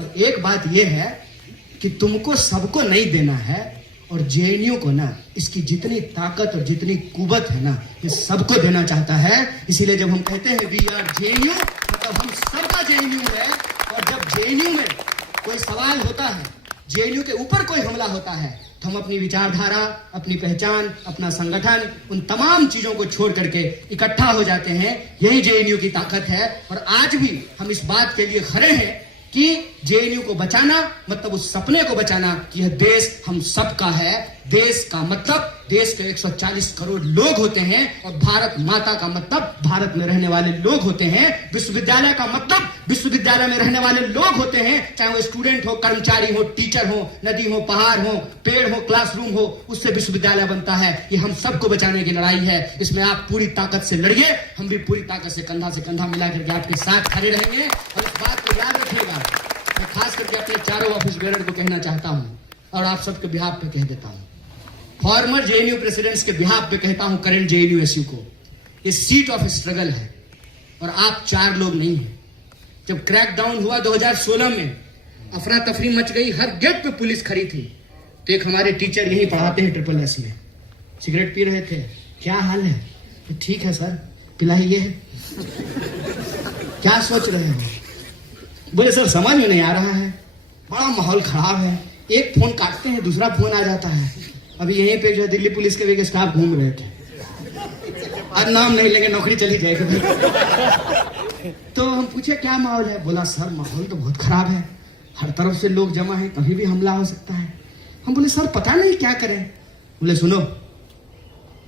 और एक बात यह है कि तुमको सबको नहीं देना है, और जेएनयू को ना इसकी जितनी ताकत और जितनी कुवत है ना ये सबको देना चाहता है। इसीलिए जब हम कहते हैं वी आर जेएनयू, मतलब हम सबका जेएनयू है। और जब जेएनयू में कोई सवाल होता है, जेएनयू के ऊपर कोई हमला होता है, तो हम अपनी विचारधारा, अपनी पहचान, अपना संगठन, उन तमाम चीजों को छोड़ करके इकट्ठा हो जाते हैं। यही जेएनयू की ताकत है। और आज भी हम इस बात के लिए खड़े हैं कि जेएनयू को बचाना मतलब उस सपने को बचाना कि यह देश हम सबका है। देश का मतलब देश के 140 करोड़ लोग होते हैं, और भारत माता का मतलब भारत में रहने वाले लोग होते हैं। विश्वविद्यालय का मतलब विश्वविद्यालय में रहने वाले लोग होते हैं, चाहे वो स्टूडेंट हो, कर्मचारी हो, टीचर हो, नदी हो, पहाड़ हो, पेड़ हो, क्लासरूम हो, उससे विश्वविद्यालय बनता है। ये हम सबको बचाने की लड़ाई है। इसमें आप पूरी ताकत से लड़िए, हम भी पूरी ताकत से कंधा मिला करके आपके साथ खड़े रहेंगे। और इस बात को याद रखिएगा, मैं खास करके अपने चारों ऑफिस बेरर को कहना चाहता हूं, और आप सबके बिहाफ पे कह देता हूं, फॉर्मर जेएनयू प्रेसिडेंट्स के बिहाफ पे कहता हूं, करंट जेएनयू एसयू को, ये सीट ऑफ स्ट्रगल है और आप 4 लोग नहीं हैं। जब क्रैकडाउन हुआ 2016 में, अफरा तफरी मच गई, हर गेट पे पुलिस खड़ी थी, तो एक हमारे टीचर यही पढ़ाते हैं SSS में, सिगरेट पी रहे थे। क्या हाल है? तो ठीक है सर, पिलाइए। क्या सोच रहे हो? बोले सर समझ में नहीं आ रहा है, बड़ा माहौल खराब है, एक फोन काटते हैं दूसरा फोन आ जाता है। अभी यहीं पे जो दिल्ली पुलिस के भी स्टाफ घूम रहे थे, आज नाम नहीं लेंगे, नौकरी चली जाएगी। तो हम पूछे क्या माहौल है? बोला सर माहौल तो बहुत खराब है, हर तरफ से लोग जमा है, कभी भी हमला हो सकता है। हम बोले सर पता नहीं क्या करें। बोले सुनो,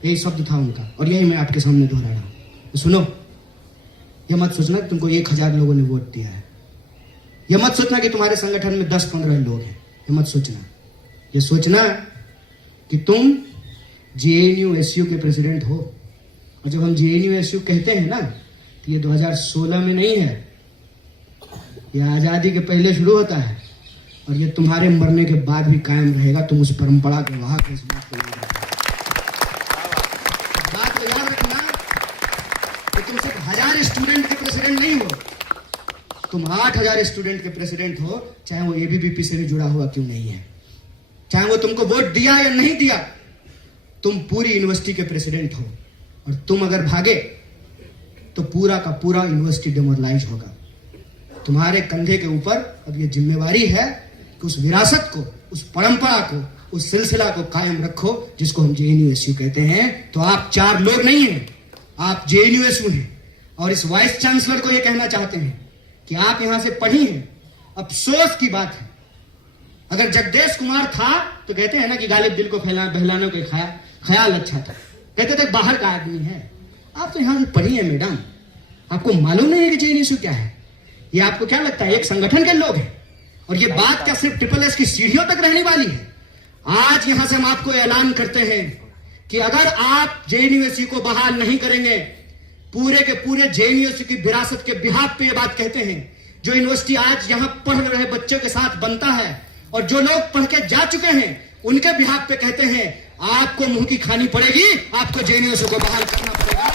यही शब्द था उनका और यही मैं आपके सामने दोहरा रहा हूं। सुनो, यह मत सोचना कि तुमको 1000 लोगों ने वोट दिया है, यह मत सोचना कि तुम्हारे संगठन में 10-15 लोग हैं, यह मत सोचना। यह सोचना कि तुम जेएनयू एसयू के प्रेसिडेंट हो। और जब हम जेएनयू एसयू कहते हैं ना, तो ये 2016 में नहीं है, यह आजादी के पहले शुरू होता है और ये तुम्हारे मरने के बाद भी कायम रहेगा। तुम उस परंपरा के वाहक हो। इस बात को याद रखना कि तुम सिर्फ 1000 स्टूडेंट के प्रेसिडेंट नहीं हो, तुम 8000 स्टूडेंट के प्रेसिडेंट हो, चाहे वो एबीवीपी से भी जुड़ा हुआ क्यों नहीं है, चाहे वो तुमको वोट दिया या नहीं दिया, तुम पूरी यूनिवर्सिटी के प्रेसिडेंट हो। और तुम अगर भागे तो पूरा का पूरा यूनिवर्सिटी डिमोरलाइज होगा। तुम्हारे कंधे के ऊपर अब ये जिम्मेवारी है कि उस विरासत को, उस परंपरा को, उस सिलसिला को कायम रखो जिसको हम जेएनयू एसयू कहते हैं। तो आप 4 लोग नहीं हैं, आप जेएनयू एसयू हैं। और इस वाइस चांसलर को यह कहना चाहते हैं कि आप यहां से पढ़ी हैं। अफसोस की बात है, अगर जगदेश कुमार था तो कहते हैं ना कि गालिब दिल को बहलाने के ख्याल अच्छा था, कहते थे बाहर का आदमी है। आप तो यहां से पढ़ी है मैडम, आपको मालूम नहीं है कि जेएनयू क्या है? ये आपको क्या लगता है एक संगठन के लोग हैं? और ये बात क्या सिर्फ SSS की सीढ़ियों तक रहने वाली है? आज यहां से हम आपको ऐलान करते हैं कि अगर आप जेएनयू एसयू को बहाल नहीं करेंगे, पूरे के पूरे जेएनयू एसयू की विरासत के बिहाफ पे ये बात कहते हैं। जो यूनिवर्सिटी आज यहां पढ़ रहे बच्चों के साथ बनता है और जो लोग पढ़ के जा चुके हैं उनके बिहाफ पे कहते हैं, आपको मुंह की खानी पड़ेगी, आपको जेएनयू एसयू को बहाल करना पड़ेगा।